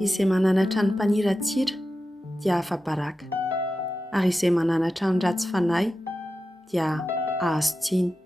izay mananatra ny mpaniratsira dia afa-baraka, ary izay mananatra ny ratsy fanahy dia ahazo tsiny.